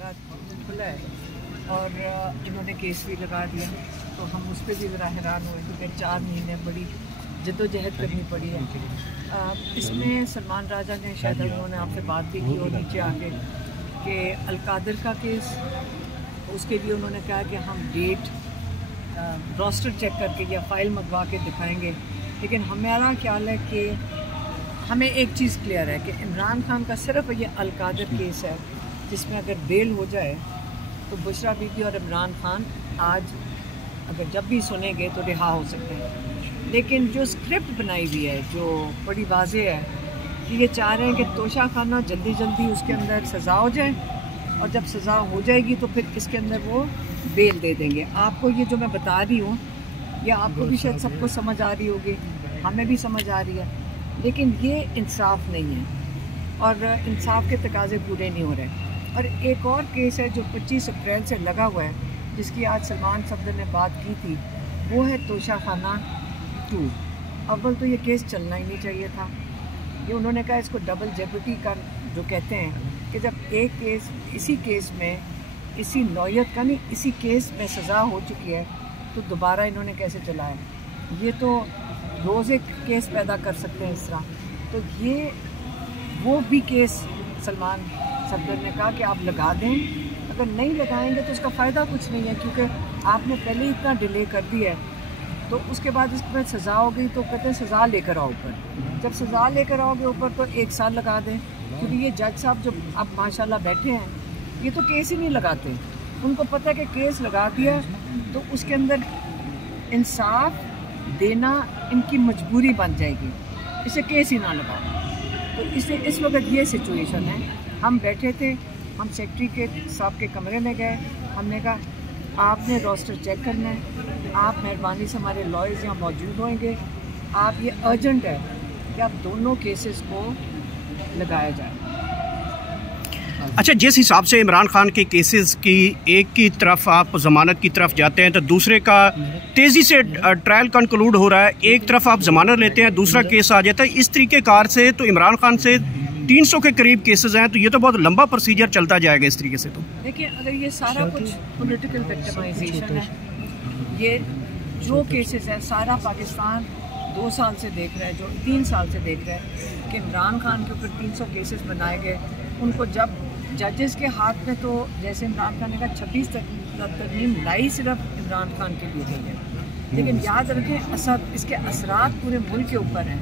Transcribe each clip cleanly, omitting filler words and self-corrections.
हमारा खुला है और इन्होंने केस भी लगा दिया, तो हम उस पर भी ज़रा हैरान हुए क्योंकि 4 महीने बड़ी जद्दोजहद करनी पड़ी है। इसमें सलमान राजा ने शायद उन्होंने आपसे बात भी की और नीचे आके कि अलकादर का केस, उसके लिए उन्होंने कहा कि हम डेट रोस्टर चेक करके या फाइल मंगवा के दिखाएंगे। लेकिन हमारा ख्याल है कि हमें एक चीज़ क्लियर है कि इमरान खान का सिर्फ ये अलकादर केस है जिसमें अगर बेल हो जाए तो बुशरा बीबी और इमरान खान आज अगर जब भी सुनेंगे तो रिहा हो सकते हैं। लेकिन जो स्क्रिप्ट बनाई हुई है जो बड़ी वाज़ेह है कि ये चाह रहे हैं कि तोशा खाना जल्दी जल्दी उसके अंदर सज़ा हो जाए और जब सज़ा हो जाएगी तो फिर इसके अंदर वो बेल दे देंगे। आपको ये जो मैं बता रही हूँ ये आपको भी शायद सबको समझ आ रही होगी, हमें भी समझ आ रही है, लेकिन ये इंसाफ नहीं है और इंसाफ के तकाजे पूरे नहीं हो रहे। और एक और केस है जो 25 अप्रैल से लगा हुआ है जिसकी आज सलमान सफदर ने बात की थी, वो है तोशा खाना 2। अव्वल तो ये केस चलना ही नहीं चाहिए था। ये उन्होंने कहा इसको डबल जेपटी का जो कहते हैं कि जब एक केस इसी केस में इसी नौयत का नहीं इसी केस में सज़ा हो चुकी है तो दोबारा इन्होंने कैसे चलाया। ये तो रोज़ एक केस पैदा कर सकते हैं इस तरह। तो ये वो भी केस सलमान सफदर ने कहा कि आप लगा दें, अगर नहीं लगाएंगे तो उसका फ़ायदा कुछ नहीं है क्योंकि आपने पहले ही इतना डिले कर दिया है। तो उसके बाद इसमें सज़ा हो गई तो कहते हैं सज़ा लेकर आओ ऊपर, जब सज़ा लेकर आओगे ऊपर तो 1 साल लगा दें, क्योंकि ये जज साहब जो अब माशाल्लाह बैठे हैं ये तो केस ही नहीं लगाते। उनको पता है कि केस लगा दिया तो उसके अंदर इंसाफ देना इनकी मजबूरी बन जाएगी, इसे केस ही ना लगाओ। तो इसे इस वक्त ये सिचुएशन है। हम बैठे थे, हम सेक्रेटरी के साहब के कमरे में गए, हमने कहा आपने रोस्टर चेक करना है, आप मेहरबानी से हमारे लॉयर्स यहाँ मौजूद होंगे, आप ये अर्जेंट है कि आप दोनों केसेस को लगाया जाए। अच्छा, जिस हिसाब से इमरान खान के केसेस की एक की तरफ आप ज़मानत की तरफ जाते हैं तो दूसरे का तेज़ी से ट्रायल कंक्लूड हो रहा है, एक तरफ आप ज़मानत लेते हैं दूसरा केस आ जाता है, इस तरीके कार से तो इमरान खान से 300 के करीब केसेस हैं, तो ये तो बहुत लंबा प्रोसीजर चलता जाएगा इस तरीके से। तो देखिए, अगर ये सारा कुछ पॉलिटिकल विक्टिमाइजेशन है, ये जो केसेस है सारा पाकिस्तान 2 साल से देख रहा है, जो 3 साल से देख रहा है कि इमरान खान के ऊपर 300 केसेस बनाए गए। उनको जब जजेस के हाथ में, तो जैसे इमरान खान ने कहा 26 तरमीम लाई सिर्फ इमरान खान के लिए गई है, लेकिन याद रखें इसके असरात पूरे मुल्क के ऊपर हैं।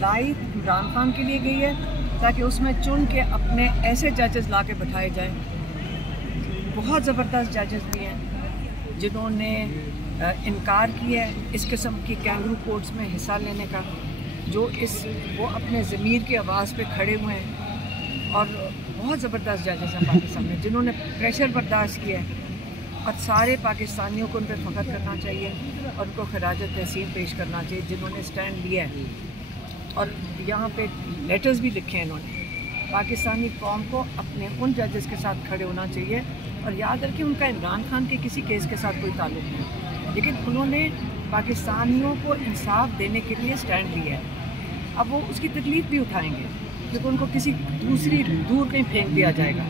लाई इमरान खान के लिए गई है ताकि उसमें चुन के अपने ऐसे जजेस ला के बैठाए जाएँ। बहुत ज़बरदस्त जजेस भी हैं जिन्होंने इनकार किया है इस किस्म की कैंगरू कोर्ट्स में हिस्सा लेने का, जो वो अपने ज़मीर की आवाज़ पे खड़े हुए हैं। और बहुत ज़बरदस्त जजेस हैं पाकिस्तान में जिन्होंने प्रेशर बर्दाश्त किया है और सारे पाकिस्तानियों को उन पर फ़ख्र करना चाहिए और उनको खराज तहसीन पेश करना चाहिए जिन्होंने स्टैंड लिया है। और यहाँ पे लेटर्स भी लिखे हैं इन्होंने। पाकिस्तानी कौम को अपने उन जजेस के साथ खड़े होना चाहिए और याद रखें उनका इमरान खान के किसी केस के साथ कोई ताल्लुक नहीं, लेकिन उन्होंने पाकिस्तानियों को इंसाफ देने के लिए स्टैंड लिया है। अब वो उसकी तकलीफ़ भी उठाएंगे क्योंकि उनको किसी दूर कहीं फेंक दिया जाएगा,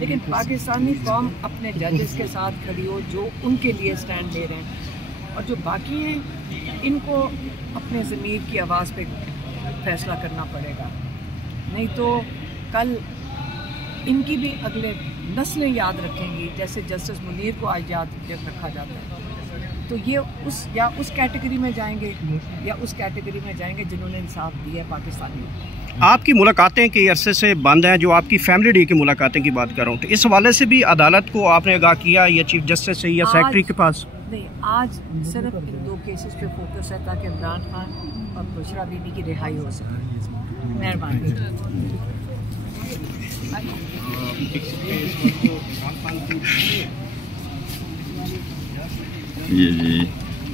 लेकिन पाकिस्तानी कौम अपने जजेस के साथ खड़ी हो जो उनके लिए स्टैंड ले रहे हैं। और जो बाकी हैं इनको अपने ज़मीर की आवाज़ पे फैसला करना पड़ेगा, नहीं तो कल इनकी भी अगले नस्लें याद रखेंगी। जैसे जस्टिस मुनीर को आज याद रखा जाता है, तो ये उस कैटेगरी में जाएंगे या उस कैटेगरी में जाएंगे जिन्होंने इंसाफ दिया है पाकिस्तानियों। आपकी मुलाकातें कई अरसे से बंद हैं, जो आपकी फैमिली डे की मुलाकातें की बात कर रहा हूँ, तो इस हवाले से भी अदालत को आपने आगाह किया या चीफ जस्टिस से या सेक्रेटरी के पास? नहीं, आज सिर्फ इन 2 केसेस पे फोकस है ताकि इमरान खान और बुशरा बीबी की रिहाई हो सके। मेहरबानी। जी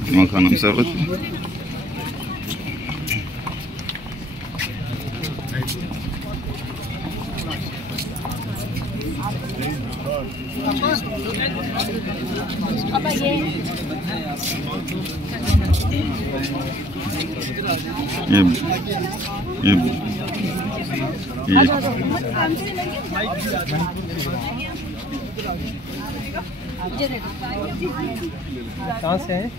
इमरान खान सर ये ये कहाँ से हैं?